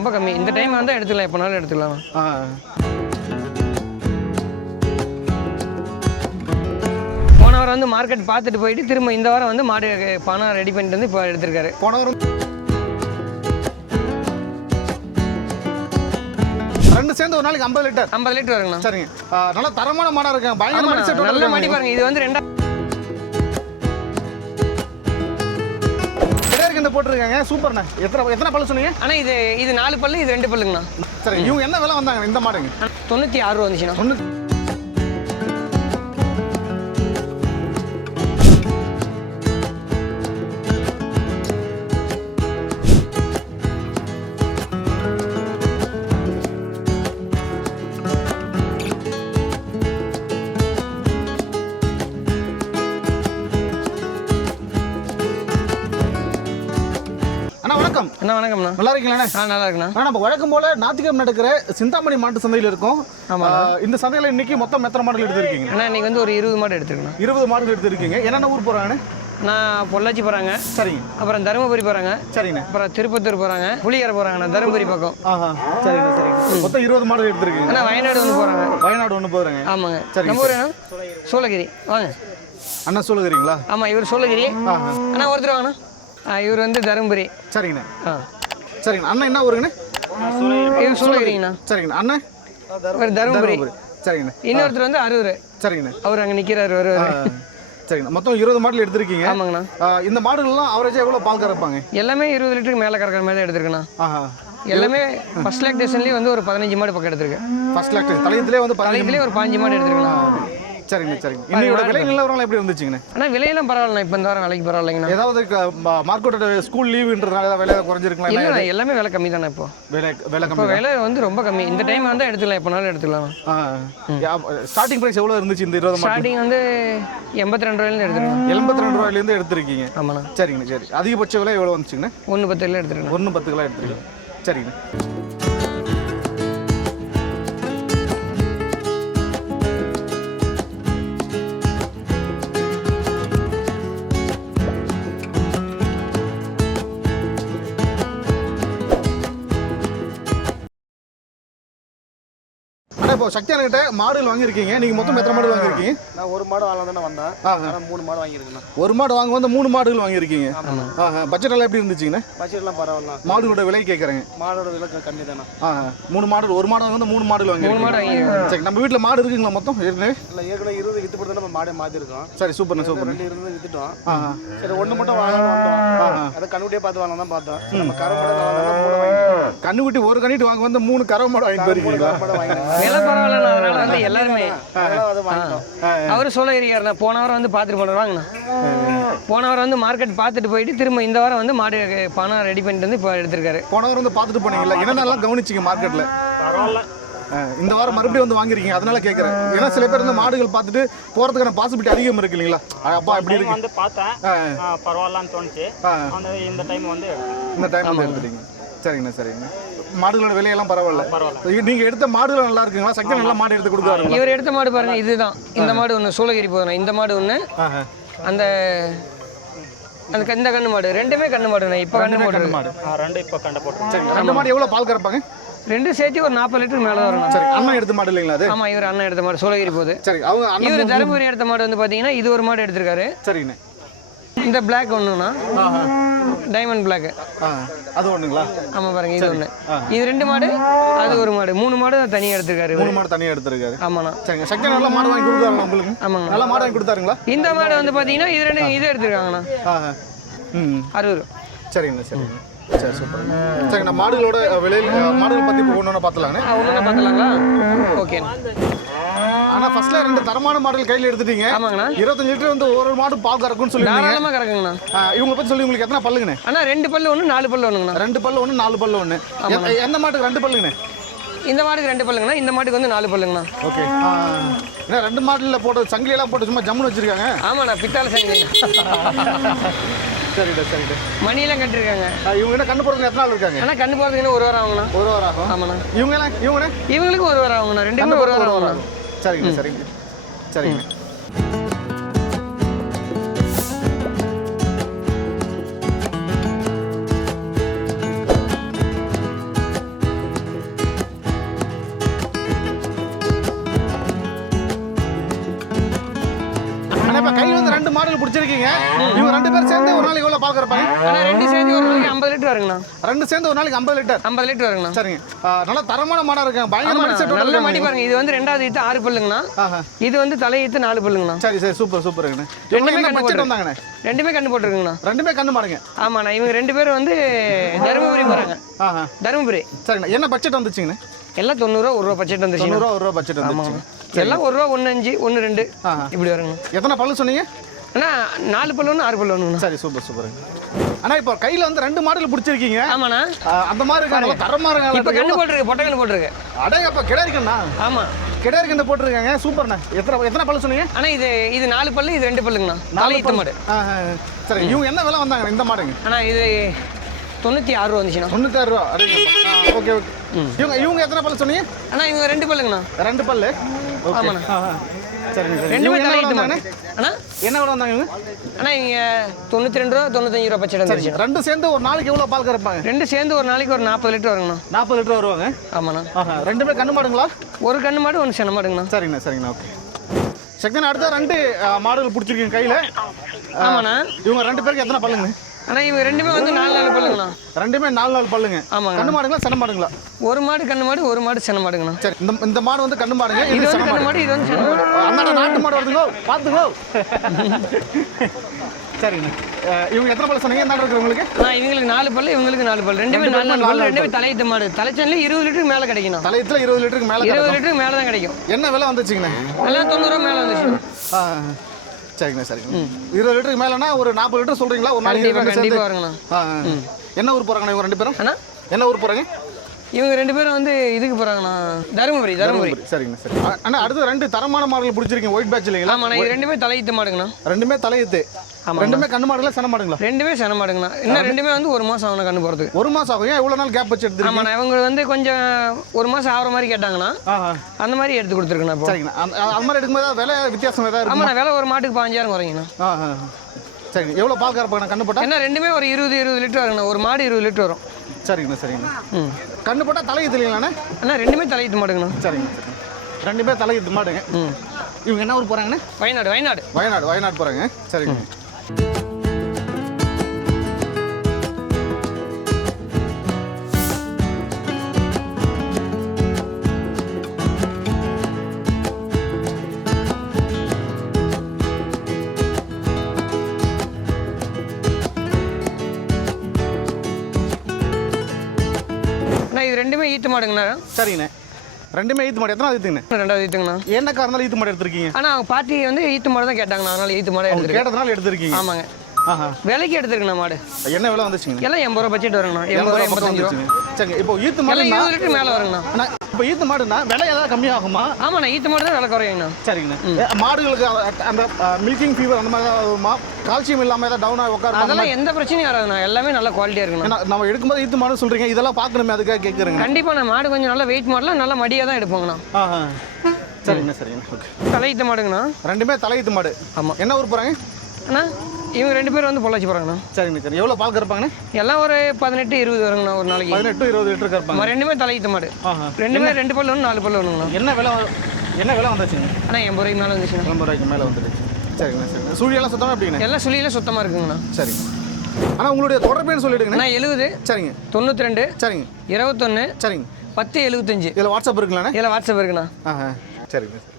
ரொம்ப கம்மி. இந்த டைம் வந்தால் எடுத்துக்கலாம். எப்போனாலும் எடுத்துக்கலாம். ஆ. போன வாரம் வந்து மார்க்கெட் பார்த்துட்டு போயிட்டு திரும்ப இந்த வாரம் வந்து மாடு பணம் ரெடி பண்ணிட்டு வந்து இப்போ எடுத்திருக்காரு. போன வாரம் ரெண்டு சேர்ந்து ஒரு நாளைக்கு ஐம்பது லிட்டர். ஐம்பது லிட்டர் வருங்கண்ணா. சரிங்க. நல்ல தரமான மாடா இருக்கு. பயங்கர ஆமாண்ணா, மடி செட்டோட நல்ல இருக்காங்க. மாடி பாருங்க. இது வந்து ரெண்டா இந்த போட்டிருக்காங்க. சூப்பர்ண்ணே. எத்தனை எத்தனை பல்லு சொன்னீங்க? ஆனால் இது இது நாலு பல்லு இது ரெண்டு பல்லுங்கண்ணா. சரி இவங்க என்ன விலை வந்தாங்க? இந்த மாடுங்க. தொண்ணூற்றி ஆறு ரூபா வந்துச்சுண்ணா. ஒன்று வணக்கம். அண்ணா வணக்கம்ண்ணா. நல்லா இருக்கீங்களா ஆ நல்லா இருக்குண்ணா. ஆனா நம்ம வழக்கம் போல ஞாயிற்றுக்கிழமை நடக்கிற சிந்தாமணி மாட்டு சந்தையில் இருக்கோம். இந்த சந்தையில இன்னைக்கு மொத்தம் எத்தனை மாடுகள் எடுத்திருக்கீங்க? அண்ணா இன்னைக்கு வந்து ஒரு இருபது மாடு எடுத்துருக்கண்ணா. இருபது மாடுகள் எடுத்திருக்கீங்க. என்னென்ன ஊர் போறாங்கண்ணே நான் பொள்ளாச்சி போகிறாங்க சரிங்க. அப்புறம் தருமபுரி போகிறாங்க சரிண்ணே. அப்புறம் திருப்பத்தூர் போகிறாங்க புளியரை போகிறாங்கண்ணா தருமபுரி பக்கம். சரிங்க சரிங்க மொத்தம் இருபது மாடுகள் எடுத்திருக்கீங்க. அண்ணா வயநாடு வந்து போகிறாங்க வயநாடு ஒன்று போகிறேங்க ஆமாங்க. சரிங்க, நம்ம ஊர் சோழகிரி வாங்க. அண்ணா சொல்லுகிறீங்களா ஆமாம் இவர் சோழகிரி ஆஹா. அண்ணா ஒருத்தர் வாங்கண்ணா. இவர் வந்து தருமபுரி. சரிங்கண்ணே. ஆ. சரிங்கண்ணா. அண்ணா என்ன ஊருங்கண்ணே? இவர் சோழகிரிங்கண்ணா சரிங்கண்ணா. அண்ணன் இவர் தருமபுரி. சரிங்கண்ணே. இன்னொருத்தர் வந்து அரூர் சரிங்கண்ணே. அவர் அங்கே நிற்கிறாரு வருவார். சரிங்கண்ணா. மொத்தம் இருபது மாடுகள் எடுத்திருக்கீங்க. ஆமாங்கண்ணா. இந்த மாடுகள்லாம் அவரேஜாக எவ்வளோ பால் கறப்பாங்க? எல்லாமே இருபது லிட்டருக்கு மேலே கறக்கிற மாதிரி எடுத்துருக்கேண்ணா. ஆஹா. எல்லாமே ஃபர்ஸ்ட் லேக்டேஷன்லேயே வந்து ஒரு பதினஞ்சு மாடு பக்கம் எடுத்திருக்கேன் ஃபர்ஸ்ட் லாக்டேஜ் தலையத்திலே வந்து தலைக்குலேயே ஒரு பாஞ்சு மாடு எடுத்துருக்கேன் சரிங்கண்ணே சரிங்க. இன்னையோட விலை நிலவரம்லாம் எப்படி இருந்துச்சுங்கண்ணே? ஆனால் விலையெல்லாம் பரவாயில்லண்ணா இப்போ இந்த வாரம் விலைக்கு பரவாயில்லைங்கண்ணா. ஏதாவது மார்க்கெட்டோட ஸ்கூல் லீவுன்றதுனால விலை குறைஞ்சிருக்கலாம் இல்லை எல்லாமே விலை கம்மி தானே இப்போ. விலை விலை கம்மி விலை வந்து ரொம்ப கம்மி. இந்த டைம் வந்தால் எடுத்துக்கலாம் எப்போனாலும் எடுத்துக்கலாம். ஸ்டார்டிங் ப்ரைஸ் எவ்வளோ இருந்துச்சு இந்த இருபது ஸ்டார்டிங் வந்து எண்பத்தி ரெண்டு ரூபாயிலேருந்து எடுத்துருக்கேன் எண்பத்தி ரெண்டு ரூபாயிலேருந்து எடுத்திருக்கீங்க. ஆமாண்ணா. சரிங்கண்ணே சரி. அதிகபட்ச விலை எவ்வளோ வந்துச்சுங்கண்ணே? ஒன்று பத்துல எடுத்துருக்கேன் ஒன்று பத்து கிலோ எடுத்துருக்கீங்க. சரிங்கண்ணே. இப்போ சக்தியானுக்கிட்ட மாடுகள் வாங்கியிருக்கீங்க. நீங்கள் மொத்தம் எத்தனை மாடுகள் வாங்கியிருக்கீங்க? நான் ஒரு மாடு வாங்கலாம் தானே வந்தேன் ஆனால் மூணு மாடு வாங்கியிருக்கேன். ஒரு மாடு வாங்க வந்து மூணு மாடுகள் வாங்கியிருக்கீங்க. ஆஹா பட்ஜெட் எல்லாம் எப்படி இருந்துச்சுங்கண்ணே பட்ஜெட்லாம் பரவாயில்ல. மாடுகளோட விலை கேட்குறேங்க மாடோட விலை கம்மி தானே. ஆஹா மூணு மாடு ஒரு மாடு வந்து மூணு மாடுகள் மாடு வாங்கியிருக்கேன் சரி நம்ம வீட்டில் மாடு இருக்குங்களா மொத்தம்? ஏற்கனவே? இல்லை ஏற்கனவே இருபது வித்து போட்டு நம்ம மாடே மாற்றிருக்கோம் சரி சூப்பர்ண்ணே சூப்பர்ண்ணே ரெண்டு இருந்து வித்துட்டோம். சரி ஒன்று மட்டும் வாங்கலாம் அதை கண்ணுக்குட்டியே பார்த்து வாங்கலாம் தான் பார்த்தோம். நம்ம கரை மாடு நல்லா மூணு வாங்கிட்டோம் கண்ணுக்குட்டி ஒரு கண்ணிட்டு வாங்க வந்து மூணு கறவை மாடு வாங்கி போயிருக்கீங்களா? விலை பரவாயில்லண்ணா அதனால வந்து எல்லாருமே. அதனால அதை வாங்கிட்டோம். அவர் சோழகிரிக்காரண்ணா போன வாரம் வந்து பார்த்துட்டு போன வாங்கண்ணா போன வாரம் வந்து மார்க்கெட் பார்த்துட்டு போயிட்டு திரும்ப இந்த வாரம் வந்து மாடு பணம் ரெடி பண்ணிட்டு வந்து இப்போ எடுத்திருக்காரு. போன வாரம் வந்து பார்த்துட்டு போனீங்களா என்னென்னலாம் கவனிச்சிங்க மார்க்கெட்டில் பரவாயில்ல. இந்த வாரம் மறுபடியும் வந்து வாங்கிருக்கீங்க அதனால கேட்குறேன் ஏன்னா சில பேர் வந்து மாடுகள் பார்த்துட்டு போகிறதுக்கான பாசிபிலிட்டி அதிகம் இருக்கு இல்லைங்களா? அப்பா எப்படி டைம் இருக்கு? வந்து பார்த்தேன். பரவாயில்லன்னு தோணுச்சு. இந்த டைம் வந்து. இந்த டைம் வந்து எடுத்துட்டீங்க. சரிங்கண்ணா சரிங்கண்ணா. மாடுகளோட விலையெல்லாம் பரவாயில்ல. பரவாயில்ல. நீங்க எடுத்த மாடுகள் நல்லா இருக்குங்களா? சக்தி நல்லா மாடு எடுத்து கொடுக்குறாருங்களா? இவர் எடுத்த மாடு பாருங்க இதுதான். இந்த மாடு ஒன்று சோழகிரி போதும். இந்த மாடு ஒன்று. அந்த அந்த இந்த கண்ணு மாடு. ரெண்டுமே கண்ணு மாடுண்ணா இப்போ கண்ணு மாடு. மாடு ரெண்டு இப்போ கண்ட போட்டு சரி ரெண்டு மாடு எவ்வளோ பால் கறப்பாங்க? ரெண்டும் சேர்த்து ஒரு நாற்பது லிட்டர் மேலே வரணும் சரி அண்ணன் எடுத்த மாடு இல்லைங்களா அது? ஆமாம் இவர் அண்ணன் எடுத்த மாடு சோழகிரி போகுது சரி அவங்க இவர் தருமபுரி எடுத்த மாடு வந்து பார்த்தீங்கன்னா இது ஒரு மாடு எடுத்திருக்காரு. சரிங்கண்ணே. இந்த பிளாக் ஒன்றுண்ணா டைமண்ட் பிளாக் அது ஒன்றுங்களா ஆமாம் பாருங்க இது ஒன்று இது ரெண்டு மாடு அது ஒரு மாடு. மூணு மாடு தனியாக எடுத்திருக்காரு. மூணு மாடு தனியாக எடுத்திருக்காரு. ஆமாண்ணா. சரிங்க. சக்தி நல்லா மாடு வாங்கி கொடுத்தாருங்களா உங்களுக்கு? ஆமாங்க நல்லா மாடு வாங்கி கொடுத்தாருங்களா? இந்த மாடு வந்து பார்த்தீங்கன்னா இது ரெண்டு இது எடுத்திருக்காங்கண்ணா. அறுபது. சரிங்கண்ணா சரிங்கண்ணா. சரி சூப்பர். சரிங்கண்ணா மாடுகளோட விலையில் மாடுகள் பற்றி இப்போ ஒன்று ஒன்று பார்த்துலாங்கண்ணே ஒன்று பார்க்கலாங்களா ஓகேண்ணா. ஆனால் ஃபர்ஸ்ட்ல ரெண்டு தரமான மாடுகள் கையில் எடுத்துட்டீங்க. ஆமாங்கண்ணா. இருபத்தஞ்சு லிட்டர் வந்து ஒரு மாடு பால் கறக்கும்னு சொல்லியிருந்தீங்க தாராளமாக கறக்குங்கண்ணா. ஆ, இவங்களை பற்றி சொல்லி உங்களுக்கு எத்தனை பல்லுங்கண்ணே? அண்ணா ரெண்டு பல்லு ஒன்று நாலு பல்லு ஒன்றுங்கண்ணா ரெண்டு பல்லு ஒன்று நாலு பல்லு ஒன்று எந்த மாட்டுக்கு ரெண்டு பல்லுங்கண்ணே? இந்த மாட்டுக்கு ரெண்டு பல்லுங்கண்ணா இந்த மாட்டுக்கு வந்து நாலு பல்லுங்கண்ணா. ஓகே. ஏன்னா ரெண்டு மாட்டில் போட்டு சங்கிலியெல்லாம் போட்டு சும்மா ஜம்முன்னு வச்சிருக்காங்க? ஆமாண்ணா பித்தாளை சங்கிலி. சரிடா சரிடா. மணியெல்லாம் கட்டிருக்காங்க. இவங்க என்ன கண்ணு போடுறது எத்தனை நாள் இருக்காங்க? ஆனால் கண்ணு போகிறதுக்கு இன்னும் ஒரு வாரம் ஆகுங்கண்ணா. ஒரு வாரம் ஆகும். ஆமாண்ணா. இவங்க எல்லாம் இவங்கண்ணே இவங்களுக்கு ஒரு வாரம் ஆகுங்கண்ணா. ரெண்டுமே ஒரு வாரம் ஆகுங்கண்ணா. சரிங்க சரிங்க. சரிங்க. மாடுகள் பிடிச்சிருக்கீங்க. இவங்க ரெண்டு பேரும் சேர்ந்து ஒரு நாளைக்கு எவ்வளோ பால் கறப்பாங்க? ஆனால் ரெண்டு சேர்ந்து ஒரு நாளைக்கு ஐம்பது லிட்டர் வருங்கண்ணா. ரெண்டு சேர்ந்து ஒரு நாளைக்கு ஐம்பது லிட்டர். ஐம்பது லிட்டர் வருங்கண்ணா. சரிங்க. நல்ல தரமான மாடா இருக்காங்க பயங்கர ஆமாண்ணா, மடி செட் நல்ல மடி பாருங்க. இது வந்து ரெண்டாவது ஈத்து ஆறு பல்லுங்கண்ணா. இது வந்து தலை ஈத்து நாலு பல்லுங்கண்ணா. சரி சரி. சூப்பர் சூப்பருங்கண்ணே என்ன கண்டு பட்ஜெட் வந்தாங்கண்ணே? ரெண்டுமே கண்டு போட்டிருக்குங்கண்ணா. ரெண்டுமே கண்ணு மாடுங்க. ஆமாண்ணா இவங்க ரெண்டு பேரும் வந்து தருமபுரி போகிறாங்க தருமபுரி. சரிங்கண்ணா. என்ன பட்ஜெட் வந்துச்சுங்கண்ணே? எல்லாம் தொண்ணூறுரூவா ஒரு ரூபா பட்ஜெட் வந்துச்சுங்க தொண்ணூறுவா ஒரு ரூபா பட்ஜெட் வந்துச்சு. எல்லாம் ஒரு ரூபா ஒன்று அஞ்சு ஒன்று ரெண்டு. இப்படி வருங்க எத்தனை பல்லு சொன்னீங்க? அண்ணா நாலு பல்லு ஆறு பல்லு சரி சூப்பர் சூப்பருங்க அண்ணா இப்போ கையில் வந்து ரெண்டு மாடுகள் பிடிச்சிருக்கீங்க. ஆமாண்ணா. அந்த மாதிரி இருக்காங்க தரமா இப்போ இருக்காங்க கண்டு போட்டிருக்கு பொட்டை கண்டு போட்டிருக்கு அடேங்கப்பா கிடாரிக்கண்ணா ஆமாம் கிடாரிக்கண்ணு போட்டிருக்காங்க. சூப்பர்ண்ணா. எத்தனை எத்தனை பல்லு சொன்னீங்க? அண்ணா இது இது நாலு பல்லு இது ரெண்டு பல்லுங்கண்ணா. நாலு ஈத்து மாடு. சரி இவங்க என்ன விலை வந்தாங்க இந்த மாடுங்க? அண்ணா இது தொண்ணூற்றி ஆறு ரூபா வந்துச்சுண்ணா. தொண்ணூத்தாயிரம் ரூபா. Okay okay. இவங்க இவங்க எத்தனை பல்லு சொன்னீங்க? அண்ணா இவங்க ரெண்டு பல்லுங்கண்ணா. ரெண்டு பல்லு. ஆமாண்ணா. சரிங்க சரி ரெண்டுமே இவங்க என்ன தலை விலை ஈத்து மாடு வந்தாங்கண்ணே அண்ணா? என்ன விலை வந்தாங்க அண்ணா இவங்க தொண்ணூற்றி ரெண்டு ரூபா தொண்ணூத்தஞ்சு ரூபா பட்ஜெட் வந்துச்சு ரெண்டு சேர்ந்து ஒரு நாளைக்கு எவ்வளோ பால் கறப்பாங்க? ரெண்டு சேர்ந்து ஒரு நாளைக்கு ஒரு நாற்பது லிட்டர் வருங்கண்ணா. நாற்பது லிட்டர் வருவாங்க? ஆமாண்ணா. ரெண்டுமே கண்ணு மாடுங்களா? ஒரு கண்ணு மாடு ஒன்று சென்ன மாடுங்கண்ணா. சரிங்கண்ணா சரிங்கண்ணா ஓகே. சக்தினா அடுத்த ரெண்டு மாடுகள் பிடிச்சிருக்கீங்க கையில். ஆமாண்ணா. இவங்க ரெண்டு பேருக்கு எத்தனை பல்லுங்க? அண்ணா இவங்க ரெண்டுமே வந்து நாலு நாலு பல்லுங்கண்ணா ரெண்டுமே நாலு நாலு பல்லுங்க. ஆமாங்க. கண்ணு மாடுங்களா சென மாடுங்களா? ஒரு மாடு கண்ணு மாடு ஒரு மாடு சென்ன மாடுங்கண்ணா. சரி இந்த இந்த மாடு வந்து கண்ணு மாடுங்க இது வந்து கண்ணு மாடு இது வந்து சென்ன மாடு. அண்ணா நாட்டு மாடு வருதுங்கோ பார்த்துக்கோ சரிங்கண்ணா அஹ், இவங்க எத்தனை பல்லு சொன்னீங்க? என்ன இருக்கிறவங்களுக்கு அண்ணா இவங்களுக்கு நாலு பல்லு இவங்களுக்கு நாலு பல்லு. ரெண்டுமே ரெண்டு நாலு நாலு பல்லு ரெண்டுமே தலையீத்து மாடு. தலைச்சனில் இருபது லிட்டருக்கு மேலே கிடைக்கணும் தலையத்தில் இருபது லிட்டருக்கு மேலே இருபது லிட்டருக்கு மேலே தான் கிடைக்கும். என்ன விலை வந்துச்சுங்கண்ணே? எல்லாம் தொண்ணூறுவா மேலே வந்துச்சு. ஆ, சரிங்கண்ணா சரிங்கண்ணா இருபது லிட்டருக்கு மேலேனா ஒரு நாற்பது லிட்டர் சொல்கிறீங்களா ஒரு நாளைக்கு கண்டிப்பாக வருங்கண்ணா. என்ன ஊர் போகிறாங்கண்ணா இவங்க ரெண்டு பேரும்? என்ன ஊர் போகிறாங்க இவங்க ரெண்டு பேரும் வந்து இதுக்கு போகிறாங்கண்ணா தருமபுரி தருமபுரி. சரிங்கண்ணா சரி. அண்ணா அடுத்து ரெண்டு தரமான மாடுகள் பிடிச்சிருக்கீங்க ஒயிட் பேட்ச் இல்லைங்களா? ஆமாண்ணா இது ரெண்டுமே தலையீத்து மாடுங்கண்ணா. ரெண்டுமே தலையத்து ரெண்டுமே கண்ணு மாடுங்களா சென மாடுங்களா? ரெண்டுமே சென மாடுங்கண்ணா. இன்னும் ரெண்டுமே வந்து ஒரு மாதம் ஆகணும் கண்ணு போகிறதுக்கு ஒரு மாதம் ஆகும். ஏன் இவ்வளோ நாள் கேப் வச்சு எடுத்துருக்கீங்க? ஆமாண்ணா இவங்க வந்து கொஞ்சம் ஒரு மாதம் ஆகிற மாதிரி கேட்டாங்கண்ணா. அந்த மாதிரி எடுத்து கொடுத்துருக்கண்ணா இப்போ. சரிங்கண்ணா. அந்த அது மாதிரி எடுக்கும்போது விலை வித்தியாசம் ஏதாவது ஆமாண்ணா விலை ஒரு மாட்டுக்கு பாஞ்சாயிரம் குறைங்கண்ணா சரிங்க. எவ்வளோ பால் கறப்பாங்கண்ணா கண்ணு போட்டா? ஏன்னா ரெண்டுமே ஒரு இருபது இருபது லிட்டர் வருங்கண்ணா ஒரு மாடு இருபது லிட்டர் வரும். சரிங்கண்ணா சரிங்கண்ணா. ம். கண்ணு போட்டால் தலையத்து இல்லைங்களாண்ணே? அண்ணா ரெண்டுமே தலையீத்து மாடுங்கண்ணா. சரிங்க ரெண்டுமே தலையத்து மாடுங்க. ம். இவங்க என்ன ஊர் போகிறாங்கண்ணே வயநாடு வயநாடு. வயநாடு வயநாடு போகிறாங்க சரிங்க. இது ரெண்டுமே ஈட்டு மாடுங்கண்ணா. சரிங்கண்ணே. ரெண்டுமே ஈத்து மாடு. எத்தனை ஈத்துங்கண்ணே ரெண்டாவது ஈத்துங்கண்ணா. என்னக்கா இருந்தாலும் ஈத்து மாடு எடுத்திருக்கீங்க? ஆனால் அவங்க பாட்டி வந்து ஈத்து மாடு தான் கேட்டாங்கண்ணா. அதனால ஈத்து மாடு எடுத்துருக்கேன். கேட்டதுனால எடுத்திருக்கீங்க. ஆமாங்க. விலைக்கு எடுத்துருக்கண்ணா மாடு. என்ன விலை வந்துச்சுங்க? எல்லாம் எண்பது ரூபா பட்ஜெட் வருங்கண்ணா. எண்பது ரூபா எண்பத்தஞ்சு ரூபா. சரிங்க இப்போ ஈத்து இருபது லிட்டர் மேலே வருங்கண்ணா. இப்போ ஈத்து மாடுனா விலை ஏதாவது கம்மியாகுமா? ஆமாண்ணா ஈத்து மாடு தான் விலை குறையுங்கண்ணா சரிங்கண்ணா. மாடுகளுக்கு அந்த மில்கிங் ஃபீவர் அந்த மாதிரி ஏதாவது கால்சியம் இல்லாமல் ஏதாவது டவுன் ஆகி உட்காருமா அதெல்லாம் எந்த பிரச்சனையும் வராதுண்ணா. எல்லாமே நல்ல குவாலிட்டியாக இருக்குண்ணா. ஏன்னா நம்ம எடுக்கும்போது ஈத்து மாடு சொல்றீங்க. இதெல்லாம் பார்க்கணுமே அதுக்காக கேட்குறேங்க கண்டிப்பாக நான் மாடு கொஞ்சம் நல்லா வெயிட் மாடலாம் நல்லா மடியாக தான் எடுப்போங்கண்ணா. ஆஹா சரிங்கண்ணா சரிங்கண்ணா. ஓகே தலை ஈத்து மாடுங்கண்ணா. ரெண்டுமே தலையீத்து மாடு. ஆமாம் என்ன ஊர் போகிறாங்க அண்ணா இவங்க ரெண்டு பேரும் வந்து பொள்ளாச்சி போகிறாங்கண்ணா சரிங்கண்ணா சரி எவ்வளோ பால் கறப்பாங்கண்ணே? எல்லாம் ஒரு பதினெட்டு இருபது வருங்கண்ணா ஒரு நாளைக்கு. பதினெட்டு இருபது லிட்டர் கறப்பாங்க. ரெண்டுமே தலையீத்து மாடு ரெண்டுமே ரெண்டு பல்லு ஒன்று நாலு பல்லு ஒன்றுங்கண்ணா என்ன விலை என்ன விலை வந்துச்சுங்க? அண்ணா எண்பது ரூபாய்க்கு மேலே வந்துச்சுண்ணா. ஐம்பது ரூபாய்க்கு மேலே வந்துடுச்சு. சரிங்கண்ணா சரிங்கண்ணா. சூழியெல்லாம் சுத்தமாக எப்படிங்கண்ணா? எல்லாம் சுழியில சுத்தமாக இருக்குங்கண்ணா. சரிங்க ஆனால் உங்களுடைய தொடர்பேன்னு சொல்லிடுங்கண்ணா. அண்ணா எழுபது சரிங்க. தொண்ணூற்றி ரெண்டு சரிங்க. இருபத்தொன்று சரிங்க. பத்து எழுபத்தஞ்சு இதில் வாட்ஸ்அப் இருக்குங்களாண்ணே? இதில் வாட்ஸ்அப் இருக்குண்ணா. ஆஹா. சரிங்க சரி.